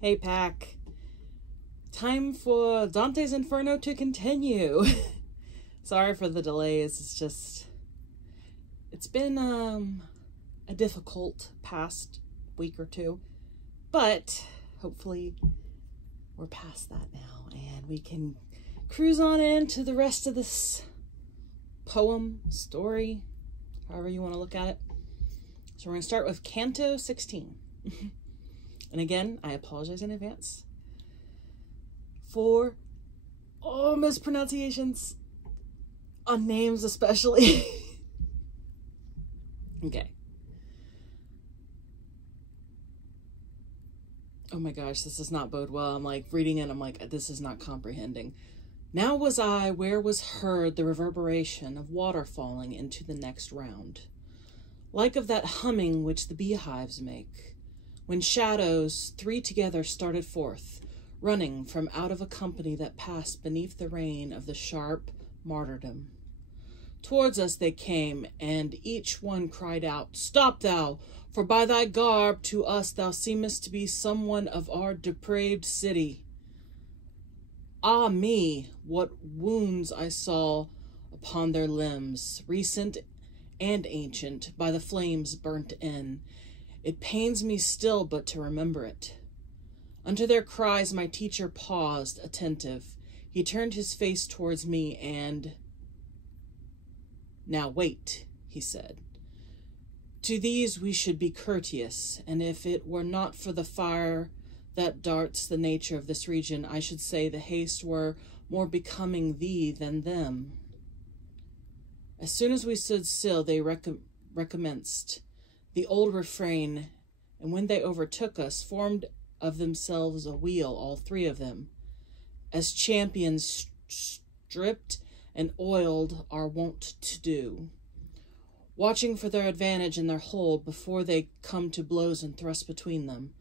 Hey, Pack. Time for Dante's Inferno to continue. Sorry for the delays. It's been a difficult past week or two, but hopefully we're past that now and we can cruise on into the rest of this poem, story, however you want to look at it. So we're going to start with Canto 16. And again, I apologize in advance for all mispronunciations on names especially. Okay. Oh my gosh, this does not bode well. I'm like reading it, I'm like, this is not comprehending. Now was I where was heard the reverberation of water falling into the next round, like of that humming which the beehives make, when shadows three together started forth, running from out of a company that passed beneath the reign of the sharp martyrdom. Towards us they came, and each one cried out, "Stop thou, for by thy garb to us thou seemest to be someone of our depraved city." Ah me, what wounds I saw upon their limbs, recent and ancient, by the flames burnt in. It pains me still but to remember it. Unto their cries my teacher paused, attentive. He turned his face towards me and, "Now wait," he said. "To these we should be courteous, and if it were not for the fire that darts the nature of this region, I should say the haste were more becoming thee than them." As soon as we stood still, they recommenced the old refrain, and when they overtook us, formed of themselves a wheel, all three of them, as champions stripped and oiled are wont to do, watching for their advantage in their hold before they come to blows and thrust between them.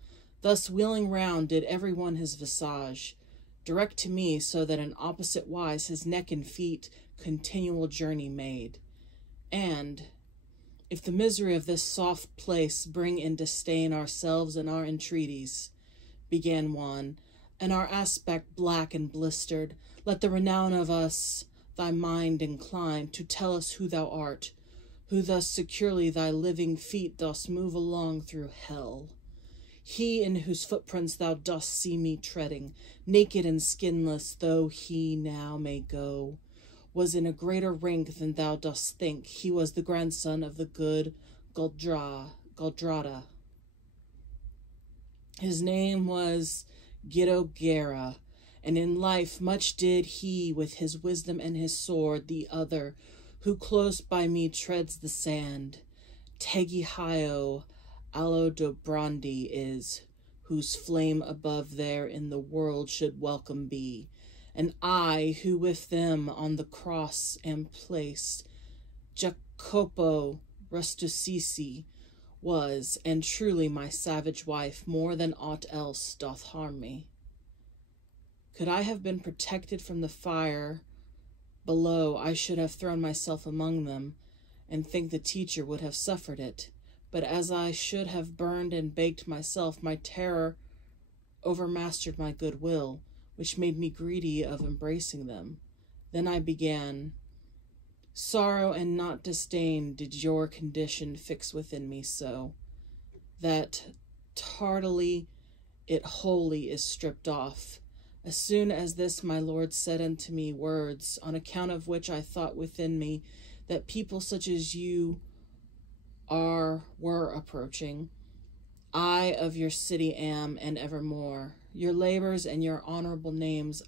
Thus wheeling round did every one his visage, direct to me, so that in opposite wise his neck and feet continual journey made. And if the misery of this soft place bring in disdain ourselves and our entreaties, began one, and our aspect black and blistered, let the renown of us thy mind incline to tell us who thou art, who thus securely thy living feet dost move along through hell. He in whose footprints thou dost see me treading, naked and skinless though he now may go, was in a greater rank than thou dost think. He was the grandson of the good Galdrada. His name was Guerra, and in life much did he with his wisdom and his sword. The other, who close by me treads the sand, Tegihio Allodobrandi is, whose flame above there in the world should welcome be. And I, who with them on the cross am placed, Jacopo Rusticisi was, and truly my savage wife more than aught else doth harm me. Could I have been protected from the fire below, I should have thrown myself among them, and think the teacher would have suffered it. But as I should have burned and baked myself, my terror overmastered my good will, which made me greedy of embracing them. Then I began, "Sorrow and not disdain did your condition fix within me so, that tardily it wholly is stripped off. As soon as this my lord said unto me words, on account of which I thought within me that people such as you were approaching. I of your city am, and evermore. Your labors and your honorable names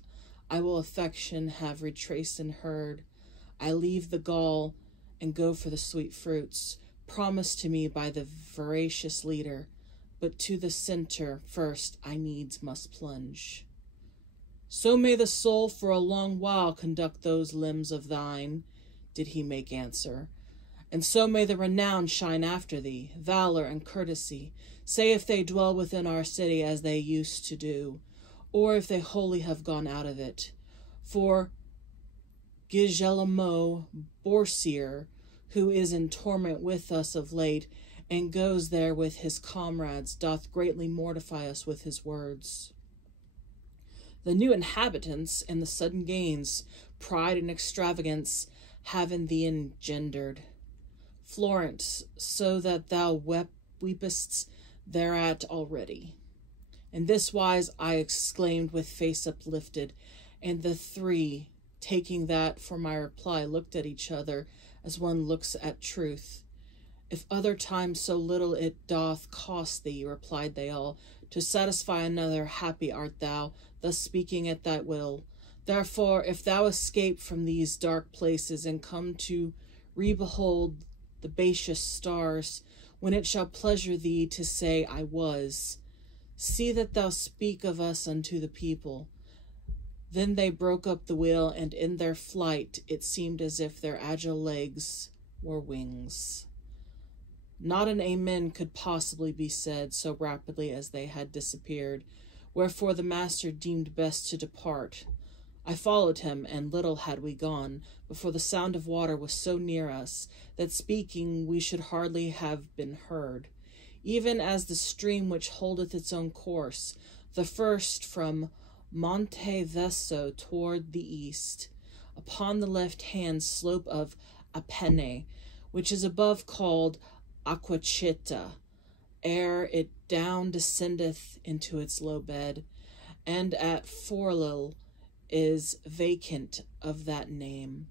I will affection have retraced and heard. I leave the gall and go for the sweet fruits, promised to me by the voracious leader, but to the center first I needs must plunge. So may the soul for a long while conduct those limbs of thine," did he make answer, "and so may the renown shine after thee, valor and courtesy, say if they dwell within our city as they used to do, or if they wholly have gone out of it. For Guillermo Borsier, who is in torment with us of late, and goes there with his comrades, doth greatly mortify us with his words. The new inhabitants and the sudden gains, pride and extravagance, having thee engendered. Florence, so that thou weepest thereat already. In this wise I exclaimed with face uplifted, and the three, taking that for my reply, looked at each other as one looks at truth. If other times so little it doth cost thee, replied they all, to satisfy another, happy art thou, thus speaking at thy will. Therefore, if thou escape from these dark places, and come to re-behold the baseous stars, when it shall pleasure thee to say, I was, see that thou speak of us unto the people. Then they broke up the wheel, and in their flight it seemed as if their agile legs were wings. Not an amen could possibly be said so rapidly as they had disappeared, wherefore the master deemed best to depart. I followed him, and little had we gone, before the sound of water was so near us, that speaking we should hardly have been heard, even as the stream which holdeth its own course, the first from Monte Veso toward the east, upon the left-hand slope of Apenne, which is above called Aquachita, ere it down descendeth into its low bed, and at Forlil is vacant of that name,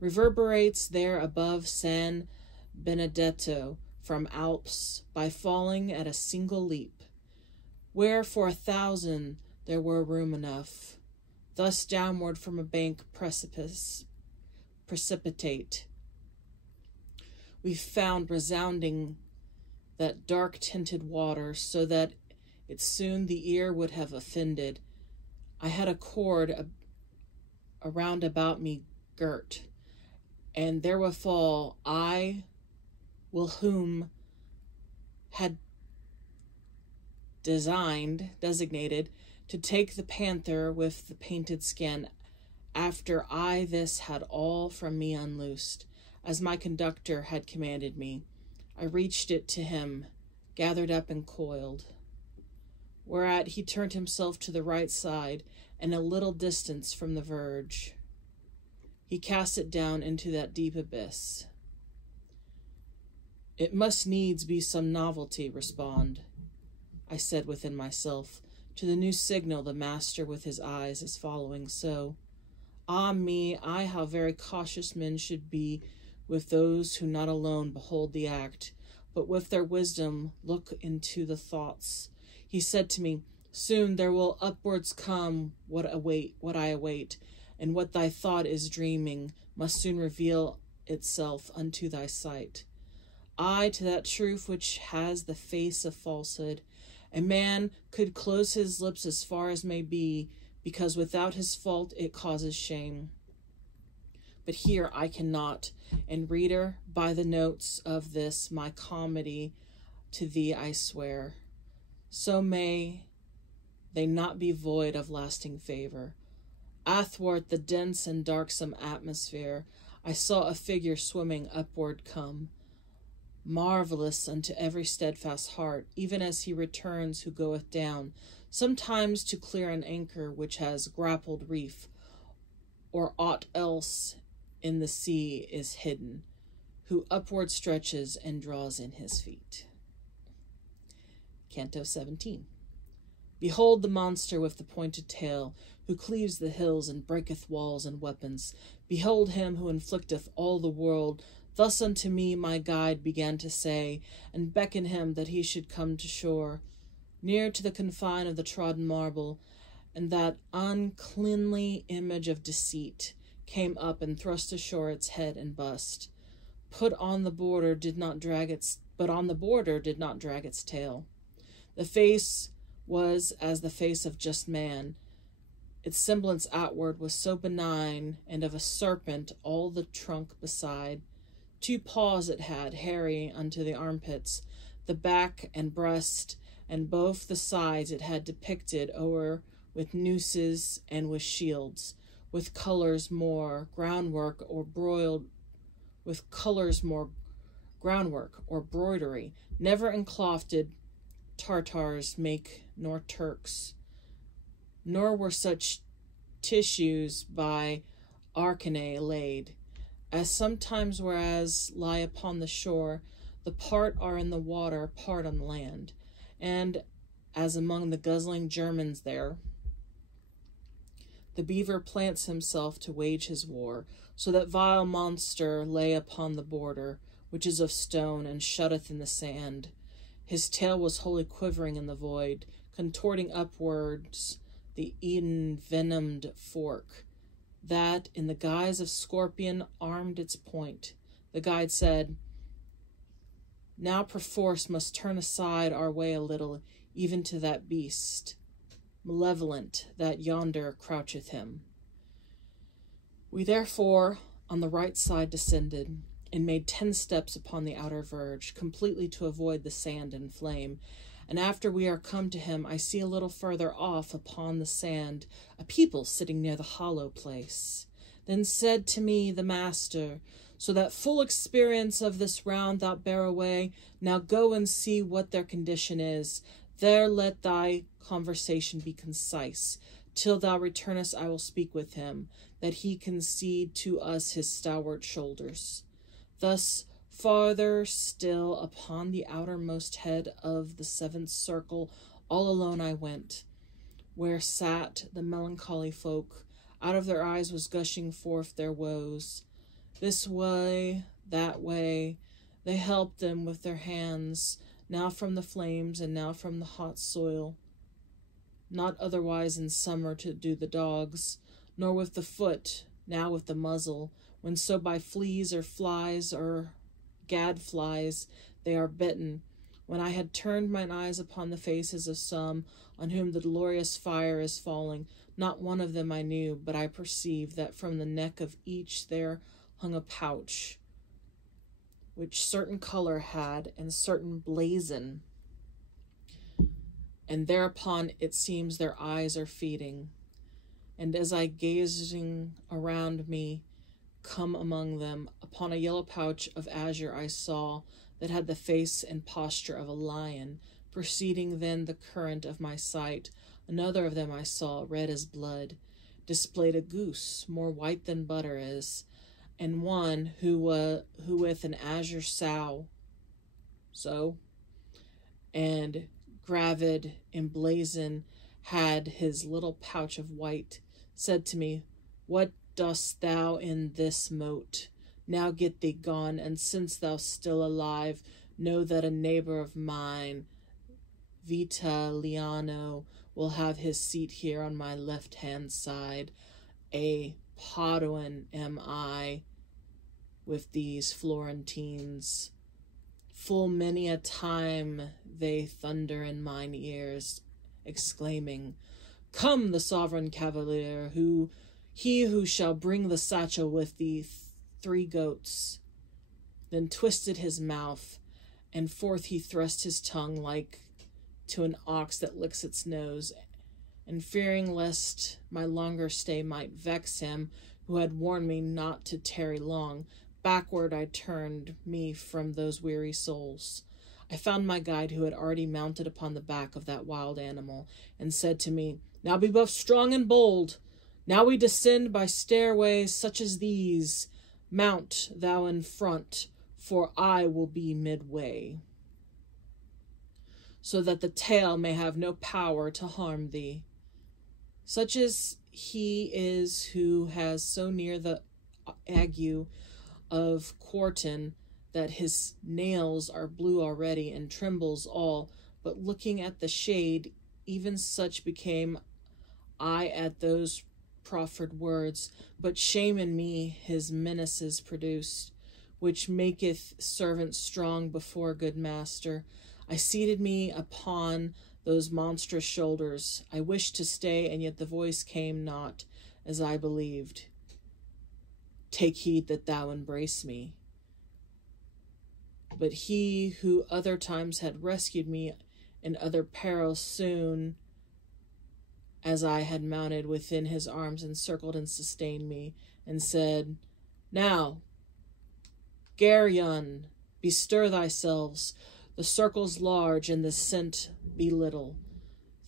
reverberates there above San Benedetto from Alps by falling at a single leap, where for 1,000 there were room enough, thus downward from a bank precipitate. We found resounding that dark-tinted water, so that it soon the ear would have offended. I had a cord around about me girt, and therewithal I, whom had designated to take the panther with the painted skin, after I this had all from me unloosed, as my conductor had commanded me. I reached it to him, gathered up and coiled, whereat he turned himself to the right side, and a little distance from the verge. He cast it down into that deep abyss. It must needs be some novelty, I said within myself, to the new signal the master with his eyes is following so. Ah me, how very cautious men should be with those who not alone behold the act, but with their wisdom look into the thoughts. He said to me, soon there will upwards come what I await, and what thy thought is dreaming must soon reveal itself unto thy sight. I to that truth which has the face of falsehood. A man could close his lips as far as may be, because without his fault it causes shame. But here I cannot, and reader, by the notes of this my comedy, to thee I swear, so may they not be void of lasting favor. Athwart the dense and darksome atmosphere, I saw a figure swimming upward come, marvelous unto every steadfast heart, even as he returns who goeth down, sometimes to clear an anchor which has grappled reef, or aught else in the sea is hidden, who upward stretches and draws in his feet. Canto 17. Behold the monster with the pointed tail, who cleaves the hills and breaketh walls and weapons. Behold him who inflicteth all the world. Thus unto me my guide began to say, and beckon him that he should come to shore, near to the confine of the trodden marble, and that uncleanly image of deceit came up and thrust ashore its head and bust, but on the border did not drag its tail. The face was as the face of just man. Its semblance outward was so benign, and of a serpent all the trunk beside. 2 paws it had, hairy unto the armpits, the back and breast, and both the sides it had depicted o'er with nooses and with shields, with colors more groundwork or broiled, with colors more groundwork or broidery. Never in cloth did Tartars make, nor Turks, nor were such tissues by Arcane laid, as sometimes whereas lie upon the shore, the part are in the water, part on land, and as among the guzzling Germans there, the beaver plants himself to wage his war, so that vile monster lay upon the border, which is of stone, and shutteth in the sand. His tail was wholly quivering in the void, contorting upwards the envenomed fork, that, in the guise of scorpion, armed its point. The guide said, Now perforce must turn aside our way a little, even to that beast, malevolent, that yonder croucheth him. We therefore on the right side descended, and made 10 steps upon the outer verge, completely to avoid the sand and flame. And after we are come to him, I see a little further off upon the sand a people sitting near the hollow place. Then said to me the master, So that full experience of this round thou bear away, now go and see what their condition is. There let thy conversation be concise. Till thou returnest I will speak with him, that he concede to us his stalwart shoulders. Thus farther still upon the outermost head of the 7th circle, all alone I went, where sat the melancholy folk. Out of their eyes was gushing forth their woes. This way, that way, they helped them with their hands, now from the flames and now from the hot soil. Not otherwise in summer to do the dogs, nor with the foot, now with the muzzle, when so by fleas or flies or gadflies they are bitten. When I had turned mine eyes upon the faces of some on whom the glorious fire is falling, not one of them I knew, but I perceived that from the neck of each there hung a pouch, which certain color had and certain blazon, and thereupon it seems their eyes are feeding. And as I gazing around me, come among them, upon a yellow pouch of azure I saw, that had the face and posture of a lion. Proceeding then the current of my sight, another of them I saw, red as blood, displayed a goose, more white than butter is, and one who with an azure sow, and gravid emblazoned had his little pouch of white, said to me, What dost thou in this moat? Now get thee gone, and since thou still alive, know that a neighbor of mine, Vitaliano, will have his seat here on my left-hand side. A Paduan am I with these Florentines. Full many a time they thunder in mine ears, exclaiming, Come, the sovereign cavalier, he who shall bring the satchel with the 3 goats. Then twisted his mouth, and forth he thrust his tongue like to an ox that licks its nose, and fearing lest my longer stay might vex him, who had warned me not to tarry long, backward I turned me from those weary souls. I found my guide, who had already mounted upon the back of that wild animal, and said to me, Now be both strong and bold. Now we descend by stairways such as these. Mount thou in front, for I will be midway, so that the tail may have no power to harm thee. Such as he is who has so near the ague of quartan that his nails are blue already and trembles all, but looking at the shade, even such became I at those proffered words, but shame in me his menaces produced, which maketh servant strong before good master. I seated me upon those monstrous shoulders. I wished to stay, and yet the voice came not, as I believed. Take heed that thou embrace me. But he who other times had rescued me in other perils, soon as I had mounted within his arms, encircled and sustained me, and said, Now, Geryon, Bestir thyselves, the circle's large, and the scent be little.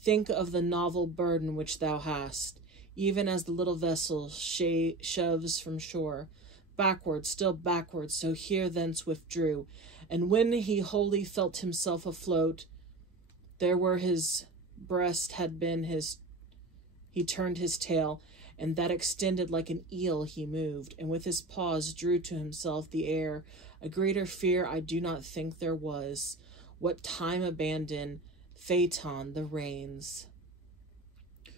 Think of the novel burden which thou hast, even as the little vessel shoves from shore. Backward, still backward, so here thence withdrew. And when he wholly felt himself afloat, there where his breast had been he turned his tail, and that extended like an eel he moved, and with his paws drew to himself the air. A greater fear I do not think there was. What time abandoned Phaeton the reins,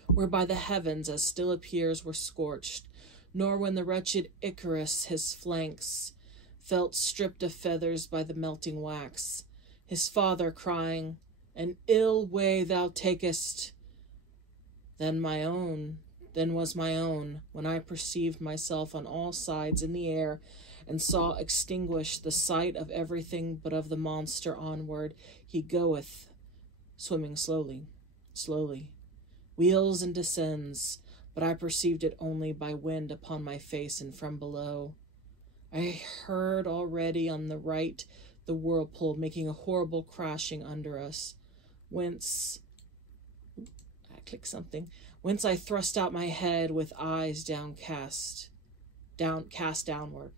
whereby the heavens, as still appears, were scorched, nor when the wretched Icarus his flanks felt stripped of feathers by the melting wax, his father crying, An ill way thou takest. Then was my own, when I perceived myself on all sides in the air, and saw extinguished the sight of everything but of the monster onward. He goeth, swimming slowly, slowly, wheels and descends, but I perceived it only by wind upon my face and from below. I heard already on the right the whirlpool making a horrible crashing under us, whence I thrust out my head with eyes cast downward.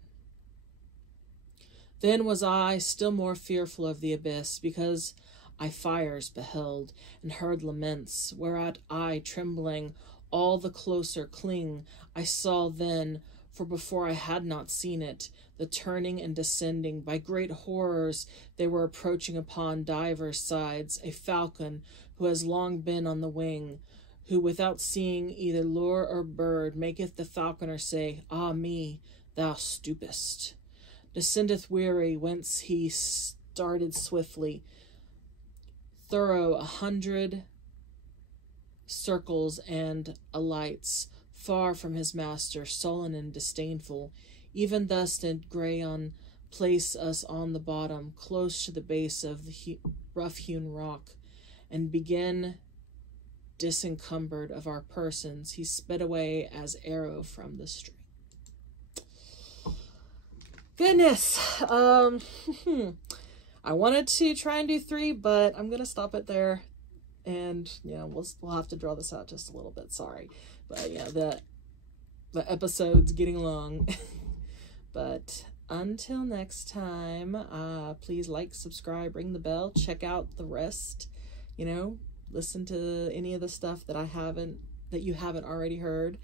Then was I still more fearful of the abyss, because I fires beheld, and heard laments, whereat I, trembling, all the closer cling. I saw then, for before I had not seen it, the turning and descending. By great horrors they were approaching upon divers sides, a falcon, who has long been on the wing, who without seeing either lure or bird, maketh the falconer say, Ah me, thou stoopest. Descendeth weary, whence he started swiftly, thorough 100 circles, and alights, far from his master, sullen and disdainful. Even thus did Grayon place us on the bottom, close to the base of the rough-hewn rock, and begin disencumbered of our persons, he sped away as arrow from the string. Goodness. I wanted to try and do 3, but I'm gonna stop it there, and yeah, we'll have to draw this out just a little bit. Sorry, but yeah, the episode's getting long. But until next time, please like, subscribe, ring the bell, check out the rest. Listen to any of the stuff that you haven't already heard,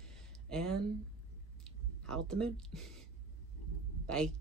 and howl at the moon. Bye.